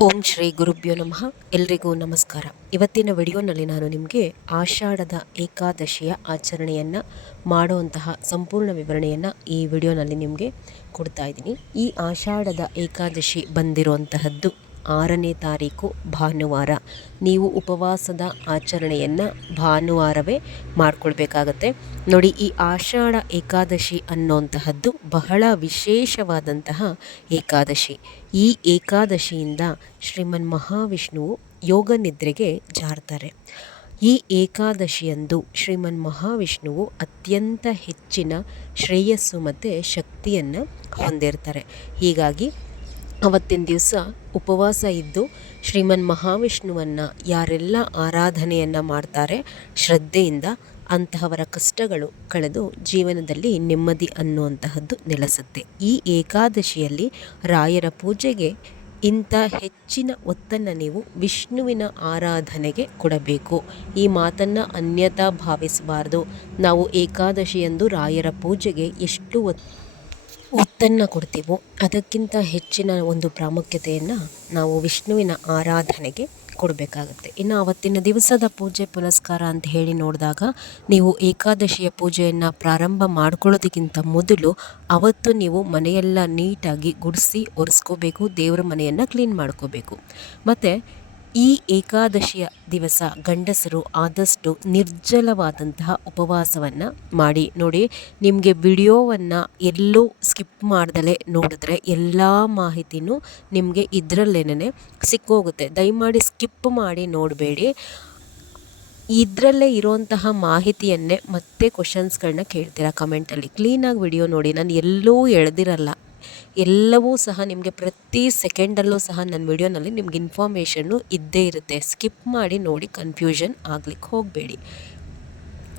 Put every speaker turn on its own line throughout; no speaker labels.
ಓಂ ಶ್ರೀ ಗುರುಭ್ಯೋ ನಮಃ. ಎಲ್ರಿಗೂ ನಮಸ್ಕಾರ. ಇವತ್ತಿನ ವಿಡಿಯೋನಲ್ಲಿ ನಾನು ನಿಮಗೆ ಆಷಾಢದ ಏಕಾದಶಿಯ ಆಚರಣೆಯನ್ನು ಮಾಡುವಂತಹ ಸಂಪೂರ್ಣ ವಿವರಣೆಯನ್ನು ಈ ವಿಡಿಯೋನಲ್ಲಿ ನಿಮಗೆ ಕೊಡ್ತಾ ಇದ್ದೀನಿ. ಈ ಆಷಾಢದ ಏಕಾದಶಿ ಬಂದಿರುವಂತಹದ್ದು ಆರನೇ ತಾರೀಕು, ಭಾನುವಾರ. ನೀವು ಉಪವಾಸದ ಆಚರಣೆಯನ್ನು ಭಾನುವಾರವೇ ಮಾಡಿಕೊಳ್ಬೇಕಾಗತ್ತೆ. ನೋಡಿ, ಈ ಆಷಾಢ ಏಕಾದಶಿ ಅನ್ನೋಂತಹದ್ದು ಬಹಳ ವಿಶೇಷವಾದಂತಹ ಏಕಾದಶಿ. ಈ ಏಕಾದಶಿಯಿಂದ ಶ್ರೀಮನ್ ಮಹಾವಿಷ್ಣುವು ಯೋಗ ನಿದ್ರೆಗೆ ಜಾರ್ತಾರೆ. ಈ ಏಕಾದಶಿಯಂದು ಶ್ರೀಮನ್ ಮಹಾವಿಷ್ಣುವು ಅತ್ಯಂತ ಹೆಚ್ಚಿನ ಶ್ರೇಯಸ್ಸು ಮತ್ತು ಶಕ್ತಿಯನ್ನು ಹೊಂದಿರ್ತಾರೆ. ಹೀಗಾಗಿ ಅವತ್ತಿನ ದಿವಸ ಉಪವಾಸ ಇದ್ದು ಶ್ರೀಮನ್ ಮಹಾವಿಷ್ಣುವನ್ನು ಯಾರೆಲ್ಲ ಆರಾಧನೆಯನ್ನು ಮಾಡ್ತಾರೆ ಶ್ರದ್ಧೆಯಿಂದ ಅಂತಹವರ ಕಷ್ಟಗಳು ಕಳೆದು ಜೀವನದಲ್ಲಿ ನೆಮ್ಮದಿ ಅನ್ನುವಂತಹದ್ದು ನೆಲೆಸುತ್ತೆ. ಈ ಏಕಾದಶಿಯಲ್ಲಿ ರಾಯರ ಪೂಜೆಗೆ ಇಂಥ ಹೆಚ್ಚಿನ ಒತ್ತನ್ನು ನೀವು ವಿಷ್ಣುವಿನ ಆರಾಧನೆಗೆ ಕೊಡಬೇಕು. ಈ ಮಾತನ್ನು ಅನ್ಯತಾ ಭಾವಿಸಬಾರ್ದು. ನಾವು ಏಕಾದಶಿಯಂದು ರಾಯರ ಪೂಜೆಗೆ ಎಷ್ಟು ಒತ್ತು ಒತ್ತನ್ನು ಕೊಡ್ತೀವೋ ಅದಕ್ಕಿಂತ ಹೆಚ್ಚಿನ ಒಂದು ಪ್ರಾಮುಖ್ಯತೆಯನ್ನು ನಾವು ವಿಷ್ಣುವಿನ ಆರಾಧನೆಗೆ ಕೊಡಬೇಕಾಗುತ್ತೆ. ಇನ್ನು ಅವತ್ತಿನ ದಿವಸದ ಪೂಜೆ ಪುನಸ್ಕಾರ ಅಂತ ಹೇಳಿ ನೋಡಿದಾಗ ನೀವು ಏಕಾದಶಿಯ ಪೂಜೆಯನ್ನು ಪ್ರಾರಂಭ ಮಾಡ್ಕೊಳ್ಳೋದಕ್ಕಿಂತ ಮೊದಲು ಅವತ್ತು ನೀವು ಮನೆಯೆಲ್ಲ ನೀಟಾಗಿ ಗುಡಿಸಿ ಒರೆಸ್ಕೋಬೇಕು, ದೇವರ ಮನೆಯನ್ನು ಕ್ಲೀನ್ ಮಾಡ್ಕೋಬೇಕು. ಮತ್ತು ಈ ಏಕಾದಶಿಯ ದಿವಸ ಗಂಡಸರು ಆದಷ್ಟು ನಿರ್ಜಲವಾದಂತಹ ಉಪವಾಸವನ್ನು ಮಾಡಿ ನೋಡಿ, ನಿಮಗೆ ವಿಡಿಯೋವನ್ನು ಎಲ್ಲೂ ಸ್ಕಿಪ್ ಮಾಡ್ದಲೇ ನೋಡಿದ್ರೆ ಎಲ್ಲ ಮಾಹಿತಿನೂ ನಿಮಗೆ ಇದರಲ್ಲೇನೆ ಸಿಕ್ಕೋಗುತ್ತೆ. ದಯಮಾಡಿ ಸ್ಕಿಪ್ ಮಾಡಿ ನೋಡಬೇಡಿ. ಇದರಲ್ಲೇ ಇರೋಂತಹ ಮಾಹಿತಿಯನ್ನೇ ಮತ್ತೆ ಕ್ವಶನ್ಸ್ಗಳನ್ನ ಕೇಳ್ತೀರಾ ಕಮೆಂಟಲ್ಲಿ ಕ್ಲೀನಾಗಿ ವಿಡಿಯೋ ನೋಡಿ. ನಾನು ಎಲ್ಲೂ ಎಳೆದಿರಲ್ಲ. ಎಲ್ಲವೂ ಸಹ ನಿಮಗೆ ಪ್ರತಿ ಸೆಕೆಂಡಲ್ಲೂ ಸಹ ನನ್ನ ವಿಡಿಯೋನಲ್ಲಿ ನಿಮ್ಗೆ ಇನ್ಫಾರ್ಮೇಷನ್ನು ಇದ್ದೇ ಇರುತ್ತೆ. ಸ್ಕಿಪ್ ಮಾಡಿ ನೋಡಿ ಕನ್ಫ್ಯೂಷನ್ ಆಗ್ಲಿಕ್ಕೆ ಹೋಗಬೇಡಿ.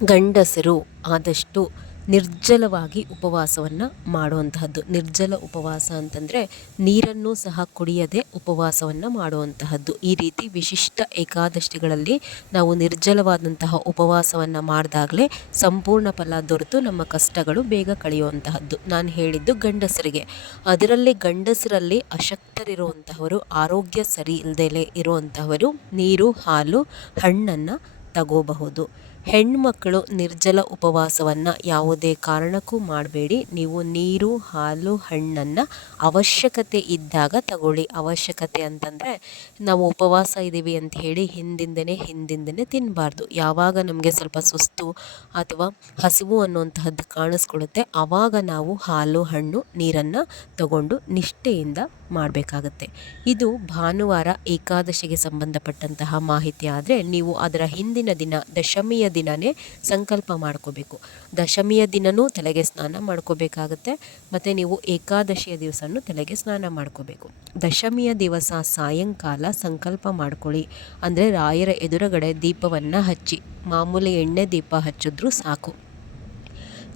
ಗಂಡಸರು ಆದಷ್ಟು ನಿರ್ಜಲವಾಗಿ ಉಪವಾಸವನ್ನು ಮಾಡುವಂತಹದ್ದು. ನಿರ್ಜಲ ಉಪವಾಸ ಅಂತಂದರೆ ನೀರನ್ನು ಸಹ ಕುಡಿಯದೆ ಉಪವಾಸವನ್ನು ಮಾಡುವಂತಹದ್ದು. ಈ ರೀತಿ ವಿಶಿಷ್ಟ ಏಕಾದಶಿಗಳಲ್ಲಿ ನಾವು ನಿರ್ಜಲವಾದಂತಹ ಉಪವಾಸವನ್ನು ಮಾಡಿದಾಗಲೇ ಸಂಪೂರ್ಣ ಫಲ ದೊರೆತು ನಮ್ಮ ಕಷ್ಟಗಳು ಬೇಗ ಕಳೆಯುವಂತಹದ್ದು. ನಾನು ಹೇಳಿದ್ದು ಗಂಡಸರಿಗೆ. ಅದರಲ್ಲಿ ಗಂಡಸರಲ್ಲಿ ಅಶಕ್ತರಿರುವಂತಹವರು, ಆರೋಗ್ಯ ಸರಿ ಇಲ್ಲದೆ ಇರುವಂತಹವರು ನೀರು, ಹಾಲು, ಹಣ್ಣನ್ನು ತಗೋಬಹುದು. ಹೆಣ್ಮಕ್ಕಳು ನಿರ್ಜಲ ಉಪವಾಸವನ್ನು ಯಾವುದೇ ಕಾರಣಕ್ಕೂ ಮಾಡಬೇಡಿ. ನೀವು ನೀರು, ಹಾಲು, ಹಣ್ಣನ್ನು ಅವಶ್ಯಕತೆ ಇದ್ದಾಗ ತಗೊಳ್ಳಿ. ಅವಶ್ಯಕತೆ ಅಂತಂದರೆ ನಾವು ಉಪವಾಸ ಇದ್ದೀವಿ ಅಂತ ಹೇಳಿ ಹಿಂದಿಂದನೇ ಹಿಂದಿಂದನೇ ತಿನ್ನಬಾರ್ದು ಯಾವಾಗ ನಮಗೆ ಸ್ವಲ್ಪ ಸುಸ್ತು ಅಥವಾ ಹಸಿವು ಅನ್ನುವಂತಹದ್ದು ಕಾಣಿಸ್ಕೊಳ್ಳುತ್ತೆ ಆವಾಗ ನಾವು ಹಾಲು, ಹಣ್ಣು, ನೀರನ್ನು ತಗೊಂಡು ನಿಷ್ಠೆಯಿಂದ ಮಾಡಬೇಕಾಗತ್ತೆ. ಇದು ಭಾನುವಾರ ಏಕಾದಶಿಗೆ ಸಂಬಂಧಪಟ್ಟಂತಹ ಮಾಹಿತಿ ಆದರೆ ನೀವು ಅದರ ಹಿಂದಿನ ದಿನ ದಶಮಿಯ ದಿನವೇ ಸಂಕಲ್ಪ ಮಾಡ್ಕೋಬೇಕು. ದಶಮಿಯ ದಿನವೂ ತಲೆಗೆ ಸ್ನಾನ ಮಾಡ್ಕೋಬೇಕಾಗತ್ತೆ. ಮತ್ತು ನೀವು ಏಕಾದಶಿಯ ದಿವಸನೂ ತಲೆಗೆ ಸ್ನಾನ ಮಾಡ್ಕೋಬೇಕು. ದಶಮಿಯ ದಿವಸ ಸಾಯಂಕಾಲ ಸಂಕಲ್ಪ ಮಾಡ್ಕೊಳ್ಳಿ. ಅಂದರೆ ರಾಯರ ಎದುರುಗಡೆ ದೀಪವನ್ನು ಹಚ್ಚಿ. ಮಾಮೂಲಿ ಎಣ್ಣೆ ದೀಪ ಹಚ್ಚಿದ್ರೂ ಸಾಕು.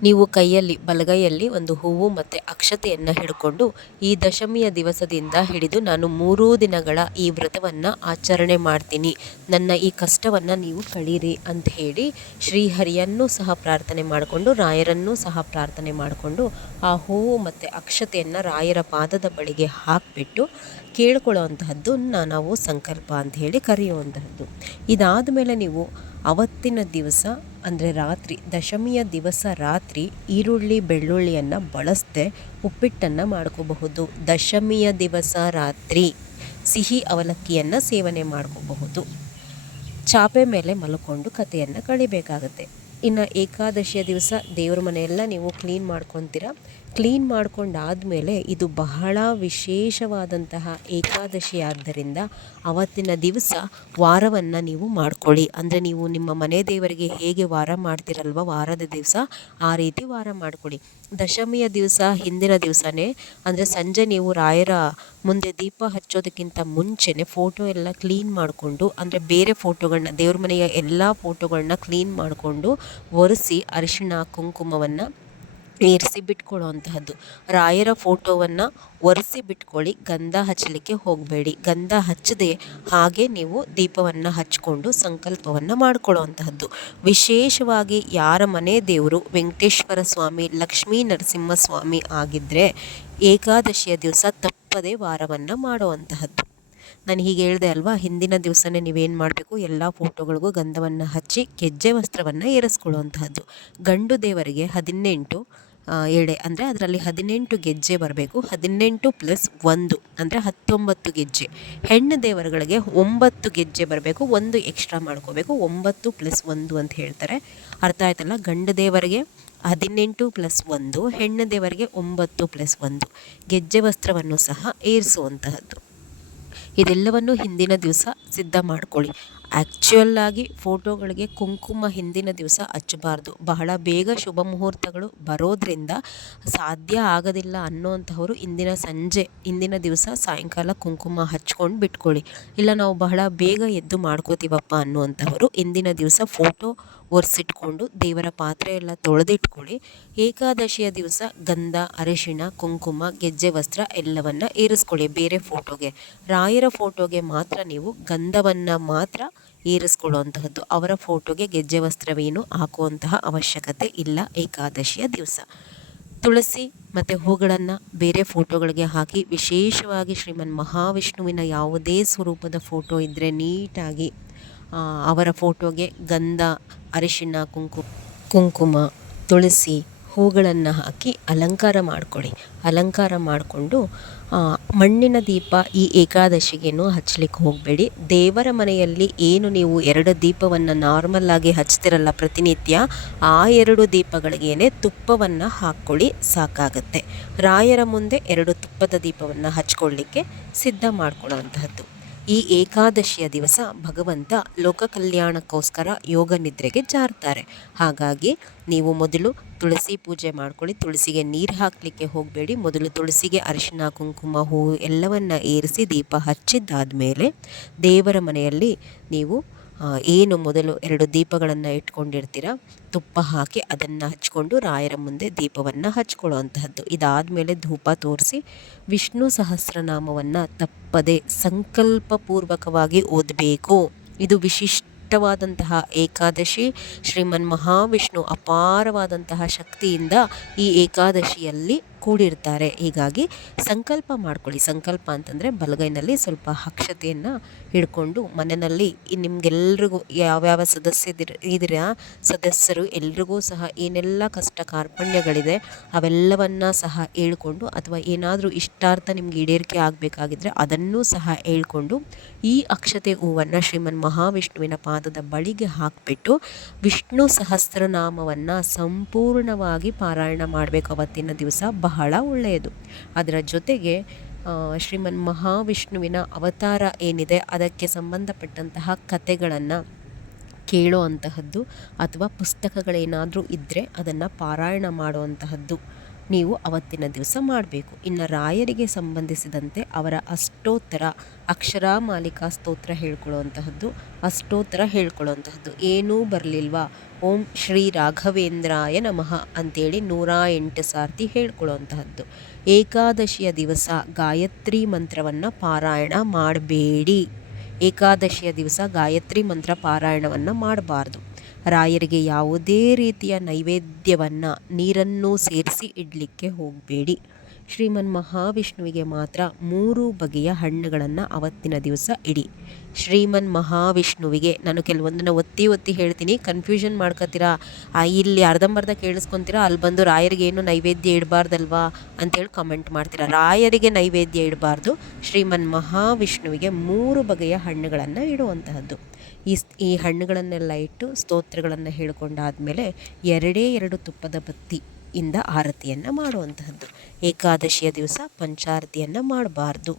ನೀವು ಕೈಯಲ್ಲಿ, ಬಲಗೈಯಲ್ಲಿ ಒಂದು ಹೂವು ಮತ್ತು ಅಕ್ಷತೆಯನ್ನು ಹಿಡ್ಕೊಂಡು ಈ ದಶಮಿಯ ದಿವಸದಿಂದ ಹಿಡಿದು ನಾನು ಮೂರೂ ದಿನಗಳ ಈ ವ್ರತವನ್ನು ಆಚರಣೆ ಮಾಡ್ತೀನಿ. ನನ್ನ ಈ ಕಷ್ಟವನ್ನು ನೀವು ಕಳೀರಿ ಅಂತ ಹೇಳಿ ಶ್ರೀಹರಿಯನ್ನು ಸಹ ಪ್ರಾರ್ಥನೆ ಮಾಡಿಕೊಂಡು, ರಾಯರನ್ನು ಸಹ ಪ್ರಾರ್ಥನೆ ಮಾಡಿಕೊಂಡು ಆ ಹೂವು ಮತ್ತು ಅಕ್ಷತೆಯನ್ನು ರಾಯರ ಪಾದದ ಬಳಿಗೆ ಹಾಕಿಬಿಟ್ಟು ಕೇಳ್ಕೊಳ್ಳೋ ನಾವು ಸಂಕಲ್ಪ ಅಂತ ಹೇಳಿ ಕರೆಯುವಂತಹದ್ದು. ಇದಾದ ಮೇಲೆ ನೀವು ಅವತ್ತಿನ ದಿವಸ, ಅಂದರೆ ರಾತ್ರಿ, ದಶಮಿಯ ದಿವಸ ರಾತ್ರಿ ಈರುಳ್ಳಿ, ಬೆಳ್ಳುಳ್ಳಿಯನ್ನು ಬಳಸದೆ ಉಪ್ಪಿಟ್ಟನ್ನು ಮಾಡ್ಕೋಬಹುದು. ದಶಮಿಯ ದಿವಸ ರಾತ್ರಿ ಸಿಹಿ ಅವಲಕ್ಕಿಯನ್ನು ಸೇವನೆ ಮಾಡ್ಕೋಬಹುದು. ಚಾಪೆ ಮೇಲೆ ಮಲ್ಕೊಂಡು ಕಥೆಯನ್ನು ಕಳಿಬೇಕಾಗತ್ತೆ. ಇನ್ನು ಏಕಾದಶಿಯ ದಿವಸ ದೇವ್ರ ಮನೆಯೆಲ್ಲ ನೀವು ಕ್ಲೀನ್ ಮಾಡ್ಕೊತೀರ? ಕ್ಲೀನ್ ಮಾಡ್ಕೊಂಡಾದಮೇಲೆ ಇದು ಬಹಳ ವಿಶೇಷವಾದಂತಹ ಏಕಾದಶಿ ಆದ್ದರಿಂದ ಅವತ್ತಿನ ದಿವಸ ವಾರವನ್ನು ನೀವು ಮಾಡ್ಕೊಳ್ಳಿ. ಅಂದರೆ ನೀವು ನಿಮ್ಮ ಮನೆ ದೇವರಿಗೆ ಹೇಗೆ ವಾರ ಮಾಡ್ತಿರಲ್ವ? ವಾರದ ದಿವಸ ಆ ರೀತಿ ವಾರ ಮಾಡ್ಕೊಳ್ಳಿ. ದಶಮಿಯ ದಿವಸ, ಹಿಂದಿನ ದಿವಸನೇ, ಅಂದರೆ ಸಂಜೆ ನೀವು ರಾಯರ ಮುಂದೆ ದೀಪ ಹಚ್ಚೋದಕ್ಕಿಂತ ಮುಂಚೆನೇ ಫೋಟೋ ಎಲ್ಲ ಕ್ಲೀನ್ ಮಾಡಿಕೊಂಡು, ಅಂದರೆ ಬೇರೆ ಫೋಟೋಗಳನ್ನ ದೇವ್ರ ಮನೆಯ ಎಲ್ಲ ಫೋಟೋಗಳನ್ನ ಕ್ಲೀನ್ ಮಾಡಿಕೊಂಡು ಒರೆಸಿ ಅರಿಶಿಣ, ಕುಂಕುಮವನ್ನು ಏರಿಸಿ ಬಿಟ್ಕೊಳ್ಳೋ ಅಂತಹದ್ದು ರಾಯರ ಫೋಟೋವನ್ನು ಒರೆಸಿ ಬಿಟ್ಕೊಳ್ಳಿ ಗಂಧ ಹಚ್ಚಲಿಕ್ಕೆ ಹೋಗಬೇಡಿ. ಗಂಧ ಹಚ್ಚದೆ ಹಾಗೆ ನೀವು ದೀಪವನ್ನು ಹಚ್ಕೊಂಡು ಸಂಕಲ್ಪವನ್ನು ಮಾಡ್ಕೊಳ್ಳೋ ಅಂತಹದ್ದು ವಿಶೇಷವಾಗಿ ಯಾರ ಮನೆ ದೇವರು ವೆಂಕಟೇಶ್ವರ ಸ್ವಾಮಿ, ಲಕ್ಷ್ಮೀ ನರಸಿಂಹಸ್ವಾಮಿ ಆಗಿದ್ದರೆ ಏಕಾದಶಿಯ ದಿವಸ ತಪ್ಪದೇ ವಾರವನ್ನು ಮಾಡುವಂತಹದ್ದು. ನಾನು ಹೀಗೆ ಹೇಳಿದೆ ಅಲ್ವಾ, ಹಿಂದಿನ ದಿವಸನೇ ನೀವೇನು ಮಾಡಬೇಕು, ಎಲ್ಲ ಫೋಟೋಗಳಿಗೂ ಗಂಧವನ್ನು ಹಚ್ಚಿ ಗೆಜ್ಜೆ ವಸ್ತ್ರವನ್ನು ಏರಿಸ್ಕೊಳ್ಳುವಂತಹದ್ದು. ಗಂಡು ದೇವರಿಗೆ ಹದಿನೆಂಟು ಎಡೆ, ಅಂದರೆ ಅದರಲ್ಲಿ ಹದಿನೆಂಟು ಗೆಜ್ಜೆ ಬರಬೇಕು. ಹದಿನೆಂಟು ಪ್ಲಸ್ ಒಂದು, ಅಂದರೆ ಹತ್ತೊಂಬತ್ತು ಗೆಜ್ಜೆ. ಹೆಣ್ಣು ದೇವರುಗಳಿಗೆ ಒಂಬತ್ತು ಗೆಜ್ಜೆ ಬರಬೇಕು, ಒಂದು ಎಕ್ಸ್ಟ್ರಾ ಮಾಡ್ಕೋಬೇಕು, ಒಂಬತ್ತು ಪ್ಲಸ್ ಒಂದು ಅಂತ ಹೇಳ್ತಾರೆ. ಅರ್ಥ ಆಯ್ತಲ್ಲ? ಗಂಡು ದೇವರಿಗೆ ಹದಿನೆಂಟು ಪ್ಲಸ್ ಒಂದು, ಹೆಣ್ಣು ದೇವರಿಗೆ ಒಂಬತ್ತು ಪ್ಲಸ್ ಒಂದು. ಗೆಜ್ಜೆ ವಸ್ತ್ರವನ್ನು ಸಹ ಏರಿಸುವಂತಹದ್ದು. ಇದೆಲ್ಲವನ್ನು ಹಿಂದಿನ ದಿವಸ ಸಿದ್ಧ ಮಾಡ್ಕೊಳ್ಳಿ. ಆ್ಯಕ್ಚುಯಲ್ ಆಗಿ ಫೋಟೋಗಳಿಗೆ ಕುಂಕುಮ ಹಿಂದಿನ ದಿವಸ ಹಚ್ಚಬಾರ್ದು. ಬಹಳ ಬೇಗ ಶುಭ ಮುಹೂರ್ತಗಳು ಬರೋದ್ರಿಂದ ಸಾಧ್ಯ ಆಗೋದಿಲ್ಲ ಅನ್ನೋಂಥವ್ರು ಇಂದಿನ ಸಂಜೆ, ಇಂದಿನ ದಿವಸ ಸಾಯಂಕಾಲ ಕುಂಕುಮ ಹಚ್ಕೊಂಡು ಬಿಟ್ಕೊಳ್ಳಿ. ಇಲ್ಲ ನಾವು ಬಹಳ ಬೇಗ ಎದ್ದು ಮಾಡ್ಕೋತೀವಪ್ಪ ಅನ್ನುವಂಥವರು ಇಂದಿನ ದಿವಸ ಫೋಟೋ ಒರೆಸಿಟ್ಕೊಂಡು ದೇವರ ಪಾತ್ರೆ ಎಲ್ಲ ತೊಳೆದಿಟ್ಕೊಳ್ಳಿ. ಏಕಾದಶಿಯ ದಿವಸ ಗಂಧ, ಅರಿಶಿಣ, ಕುಂಕುಮ, ಗೆಜ್ಜೆ, ವಸ್ತ್ರ ಎಲ್ಲವನ್ನು ಏರಿಸ್ಕೊಳ್ಳಿ ಬೇರೆ ಫೋಟೋಗೆ. ರಾಯರ ಫೋಟೋಗೆ ಮಾತ್ರ ನೀವು ಗಂಧವನ್ನು ಮಾತ್ರ ಏರಿಸ್ಕೊಳ್ಳುವಂತಹದ್ದು. ಅವರ ಫೋಟೋಗೆ ಗೆಜ್ಜೆ, ವಸ್ತ್ರವೇನು ಹಾಕುವಂತಹ ಅವಶ್ಯಕತೆ ಇಲ್ಲ ಏಕಾದಶಿಯ ದಿವಸ. ತುಳಸಿ ಮತ್ತು ಹೂಗಳನ್ನು ಬೇರೆ ಫೋಟೋಗಳಿಗೆ ಹಾಕಿ ವಿಶೇಷವಾಗಿ ಶ್ರೀಮನ್ ಮಹಾವಿಷ್ಣುವಿನ ಯಾವುದೇ ಸ್ವರೂಪದ ಫೋಟೋ ಇದ್ದರೆ ನೀಟಾಗಿ ಅವರ ಫೋಟೋಗೆ ಗಂಧ, ಅರಿಶಿಣ ಕುಂಕುಮ ಕುಂಕುಮ, ತುಳಸಿ ಹೂಗಳನ್ನು ಹಾಕಿ ಅಲಂಕಾರ ಮಾಡಿಕೊಡಿ ಅಲಂಕಾರ ಮಾಡಿಕೊಂಡು ಮಣ್ಣಿನ ದೀಪ ಈ ಏಕಾದಶಿಗೇನು ಹಚ್ಚಲಿಕ್ಕೆ ಹೋಗಬೇಡಿ. ದೇವರ ಮನೆಯಲ್ಲಿ ಏನು ನೀವು ಎರಡು ದೀಪವನ್ನು ನಾರ್ಮಲ್ಲಾಗಿ ಹಚ್ತಿರಲ್ಲ ಪ್ರತಿನಿತ್ಯ, ಆ ಎರಡು ದೀಪಗಳಿಗೇನೆ ತುಪ್ಪವನ್ನು ಹಾಕ್ಕೊಳ್ಳಿ ಸಾಕಾಗತ್ತೆ. ರಾಯರ ಮುಂದೆ ಎರಡು ತುಪ್ಪದ ದೀಪವನ್ನು ಹಚ್ಕೊಳ್ಳಿಕ್ಕೆ ಸಿದ್ಧ ಮಾಡ್ಕೊಳ್ಳುವಂತಹದ್ದು. ಈ ಏಕಾದಶಿಯ ದಿವಸ ಭಗವಂತ ಲೋಕ ಕಲ್ಯಾಣಕ್ಕೋಸ್ಕರ ಯೋಗ ನಿದ್ರೆಗೆ ಜಾರ್ತಾರೆ. ಹಾಗಾಗಿ ನೀವು ಮೊದಲು ತುಳಸಿ ಪೂಜೆ ಮಾಡ್ಕೊಳ್ಳಿ. ತುಳಸಿಗೆ ನೀರು ಹಾಕಲಿಕ್ಕೆ ಹೋಗಬೇಡಿ. ಮೊದಲು ತುಳಸಿಗೆ ಅರಿಶಿನ ಕುಂಕುಮ, ಹೂವು ಎಲ್ಲವನ್ನು ಏರಿಸಿ ದೀಪ ಹಚ್ಚಿದ್ದಾದ ಮೇಲೆ ದೇವರ ಮನೆಯಲ್ಲಿ ನೀವು ಏನು ಮೊದಲು ಎರಡು ದೀಪಗಳನ್ನು ಇಟ್ಕೊಂಡಿರ್ತೀರ? ತುಪ್ಪ ಹಾಕಿ ಅದನ್ನು ಹಚ್ಕೊಂಡು ರಾಯರ ಮುಂದೆ ದೀಪವನ್ನು ಹಚ್ಕೊಳ್ಳುವಂತಹದ್ದು. ಇದಾದಮೇಲೆ ಧೂಪ ತೋರಿಸಿ ವಿಷ್ಣು ಸಹಸ್ರನಾಮವನ್ನು ತಪ್ಪದೆ ಸಂಕಲ್ಪಪೂರ್ವಕವಾಗಿ ಓದಬೇಕು. ಇದು ವಿಶಿಷ್ಟವಾದಂತಹ ಏಕಾದಶಿ ಶ್ರೀಮನ್ ಮಹಾವಿಷ್ಣು ಅಪಾರವಾದಂತಹ ಶಕ್ತಿಯಿಂದ ಈ ಏಕಾದಶಿಯಲ್ಲಿ ಕೂಡಿರ್ತಾರೆ. ಹೀಗಾಗಿ ಸಂಕಲ್ಪ ಮಾಡ್ಕೊಳ್ಳಿ. ಸಂಕಲ್ಪ ಅಂತಂದರೆ ಬಲಗೈನಲ್ಲಿ ಸ್ವಲ್ಪ ಅಕ್ಷತೆಯನ್ನು ಹಿಡ್ಕೊಂಡು ಮನೆಯಲ್ಲಿ ನಿಮಗೆಲ್ರಿಗೂ ಯಾವ್ಯಾವ ಸದಸ್ಯದಿರ ಇದ್ರ ಸದಸ್ಯರು ಎಲ್ರಿಗೂ ಸಹ ಏನೆಲ್ಲ ಕಷ್ಟ ಕಾರ್ಪಣ್ಯಗಳಿದೆ ಅವೆಲ್ಲವನ್ನು ಸಹ ಹೇಳ್ಕೊಂಡು ಅಥವಾ ಏನಾದರೂ ಇಷ್ಟಾರ್ಥ ನಿಮ್ಗೆ ಈಡೇರಿಕೆ ಆಗಬೇಕಾಗಿದ್ರೆ ಅದನ್ನೂ ಸಹ ಹೇಳ್ಕೊಂಡು ಈ ಅಕ್ಷತೆ ಹೂವನ್ನು ಶ್ರೀಮನ್ ಮಹಾವಿಷ್ಣುವಿನ ಪಾದದ ಬಳಿಗೆ ಹಾಕಿಬಿಟ್ಟು ವಿಷ್ಣು ಸಹಸ್ರನಾಮವನ್ನು ಸಂಪೂರ್ಣವಾಗಿ ಪಾರಾಯಣ ಮಾಡಬೇಕು ಅವತ್ತಿನ ದಿವಸ. ಬಹಳ ಒಳ್ಳೆಯದು. ಅದರ ಜೊತೆಗೆ ಶ್ರೀಮನ್ ಮಹಾವಿಷ್ಣುವಿನ ಅವತಾರ ಏನಿದೆ, ಅದಕ್ಕೆ ಸಂಬಂಧಪಟ್ಟಂತಹ ಕಥೆಗಳನ್ನು ಕೇಳೋ ಅಂತಹದ್ದು ಅಥವಾ ಪುಸ್ತಕಗಳೇನಾದರೂ ಇದ್ದರೆ ಅದನ್ನು ಪಾರಾಯಣ ಮಾಡುವಂತಹದ್ದು. ನೀವು ಅವತ್ತಿನ ದಿವಸ ಮಾಡಬೇಕು. ಇನ್ನು ರಾಯರಿಗೆ ಸಂಬಂಧಿಸಿದಂತೆ ಅವರ ಅಷ್ಟೋತ್ತರ ಅಕ್ಷರ ಮಾಲಿಕಾ ಸ್ತೋತ್ರ ಹೇಳ್ಕೊಳ್ಳುವಂತಹದ್ದು, ಅಷ್ಟೋತ್ತರ ಹೇಳ್ಕೊಳ್ಳುವಂತಹದ್ದು ಏನೂ ಬರಲಿಲ್ವಾ? ಓಂ ಶ್ರೀ ರಾಘವೇಂದ್ರಾಯ ನಮಃ ಅಂತೇಳಿ ನೂರ ಎಂಟು ಸಾರ್ತಿ ಹೇಳ್ಕೊಳ್ಳುವಂತಹದ್ದು. ಏಕಾದಶಿಯ ದಿವಸ ಗಾಯತ್ರಿ ಮಂತ್ರವನ್ನು ಪಾರಾಯಣ ಮಾಡಬೇಡಿ. ಏಕಾದಶಿಯ ದಿವಸ ಗಾಯತ್ರಿ ಮಂತ್ರ ಪಾರಾಯಣವನ್ನು ಮಾಡಬಾರ್ದು. ರಾಯರಿಗೆ ಯಾವುದೇ ರೀತಿಯ ನೈವೇದ್ಯವನ್ನು ನೀರನ್ನು ಸೇರಿಸಿ ಇಡಲಿಕ್ಕೆ ಹೋಗಬೇಡಿ. ಶ್ರೀಮನ್ ಮಹಾವಿಷ್ಣುವಿಗೆ ಮಾತ್ರ ಮೂರು ಬಗೆಯ ಹಣ್ಣುಗಳನ್ನು ಅವತ್ತಿನ ದಿವಸ ಇಡಿ. ಶ್ರೀಮನ್ ಮಹಾವಿಷ್ಣುವಿಗೆ ನಾನು ಕೆಲವೊಂದನ್ನು ಒತ್ತಿ ಒತ್ತಿ ಹೇಳ್ತೀನಿ. ಕನ್ಫ್ಯೂಷನ್ ಮಾಡ್ಕೋತೀರಾ ಇಲ್ಲಿ ಅರ್ಧಂಬರ್ಧ ಕೇಳಿಸ್ಕೊತೀರಾ? ಅಲ್ಲಿ ಬಂದು ರಾಯರಿಗೆ ಏನು ನೈವೇದ್ಯ ಇಡಬಾರ್ದಲ್ವಾ ಅಂತೇಳಿ ಕಮೆಂಟ್ ಮಾಡ್ತೀರಾ? ರಾಯರಿಗೆ ನೈವೇದ್ಯ ಇಡಬಾರ್ದು. ಶ್ರೀಮನ್ ಮಹಾವಿಷ್ಣುವಿಗೆ ಮೂರು ಬಗೆಯ ಹಣ್ಣುಗಳನ್ನು ಇಡುವಂತಹದ್ದು. ಈ ಈ ಹಣ್ಣುಗಳನ್ನೆಲ್ಲ ಇಟ್ಟು ಸ್ತೋತ್ರಗಳನ್ನು ಹೇಳ್ಕೊಂಡಾದ್ಮೇಲೆ ಎರಡೇ ಎರಡು ತುಪ್ಪದ ಬತ್ತಿ ಇಂದ ಆರತಿಯನ್ನು ಮಾಡುವಂತಹದ್ದು. ಏಕಾದಶಿಯ ದಿವಸ ಪಂಚಾರತಿಯನ್ನು ಮಾಡಬಾರ್ದು.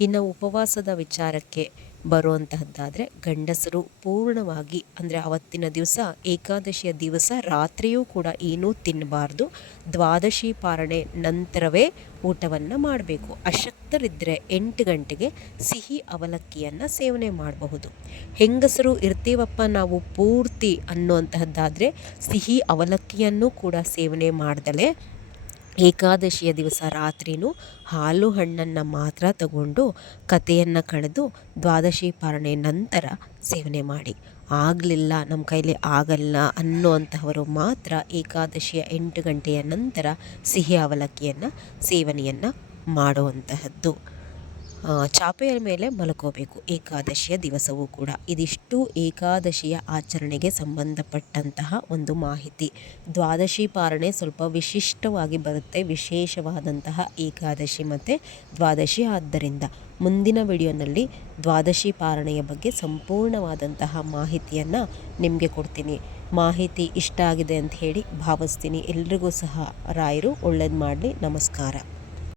ಇನ್ನು ಉಪವಾಸದ ವಿಚಾರಕ್ಕೆ ಬರುವಂತಹದ್ದಾದರೆ ಗಂಡಸರು ಪೂರ್ಣವಾಗಿ ಅಂದರೆ ಅವತ್ತಿನ ದಿವಸ ಏಕಾದಶಿಯ ದಿವಸ ರಾತ್ರಿಯೂ ಕೂಡ ಏನೂ ತಿನ್ನಬಾರ್ದು ದ್ವಾದಶಿ ಪಾರಣೆ ನಂತರವೇ ಊಟವನ್ನು ಮಾಡಬೇಕು. ಅಶಕ್ತರಿದ್ದರೆ ಎಂಟು ಗಂಟೆಗೆ ಸಿಹಿ ಅವಲಕ್ಕಿಯನ್ನು ಸೇವನೆ ಮಾಡಬಹುದು. ಹೆಂಗಸರು ಇರ್ತೀವಪ್ಪ ನಾವು ಪೂರ್ತಿ ಅನ್ನುವಂತಹದ್ದಾದರೆ ಸಿಹಿ ಅವಲಕ್ಕಿಯನ್ನು ಕೂಡ ಸೇವನೆ ಮಾಡ್ದಲೇ ಏಕಾದಶಿಯ ದಿವಸ ರಾತ್ರಿನೂ ಹಾಲು ಹಣ್ಣನ್ನು ಮಾತ್ರ ತಗೊಂಡು ಕತೆಯನ್ನು ಕಳೆದು ದ್ವಾದಶಿ ಪಾರಣೆ ನಂತರ ಸೇವನೆ ಮಾಡಿ. ಆಗಲಿಲ್ಲ ನಮ್ಮ ಕೈಲಿ ಆಗಲ್ಲ ಅನ್ನುವಂತಹವರು ಮಾತ್ರ ಏಕಾದಶಿಯ ಎಂಟು ಗಂಟೆಯ ನಂತರ ಸಿಹಿ ಅವಲಕ್ಕಿಯನ್ನು, ಸೇವನೆಯನ್ನು ಮಾಡುವಂತಹದ್ದು. ಚಾಪೆಯ ಮೇಲೆ ಮಲ್ಕೋಬೇಕು. ಏಕಾದಶಿಯ ದಿವಸವೂ ಕೂಡ. ಇದಿಷ್ಟು ಏಕಾದಶಿಯ ಆಚರಣೆಗೆ ಸಂಬಂಧಪಟ್ಟಂತಹ ಒಂದು ಮಾಹಿತಿ. ದ್ವಾದಶಿ ಪಾರಣೆ ಸ್ವಲ್ಪ ವಿಶಿಷ್ಟವಾಗಿ ಬರುತ್ತೆ. ವಿಶೇಷವಾದಂತಹ ಏಕಾದಶಿ ಮತ್ತು ದ್ವಾದಶಿ. ಆದ್ದರಿಂದ ಮುಂದಿನ ವಿಡಿಯೋನಲ್ಲಿ ದ್ವಾದಶಿ ಪಾರಣೆಯ ಬಗ್ಗೆ ಸಂಪೂರ್ಣವಾದಂತಹ ಮಾಹಿತಿಯನ್ನು ನಿಮಗೆ ಕೊಡ್ತೀನಿ. ಮಾಹಿತಿ ಇಷ್ಟ ಆಗಿದೆ ಅಂತ ಹೇಳಿ ಭಾವಿಸ್ತೀನಿ. ಎಲ್ರಿಗೂ ಸಹ ರಾಯರು ಒಳ್ಳೇದು ಮಾಡಲಿ. ನಮಸ್ಕಾರ.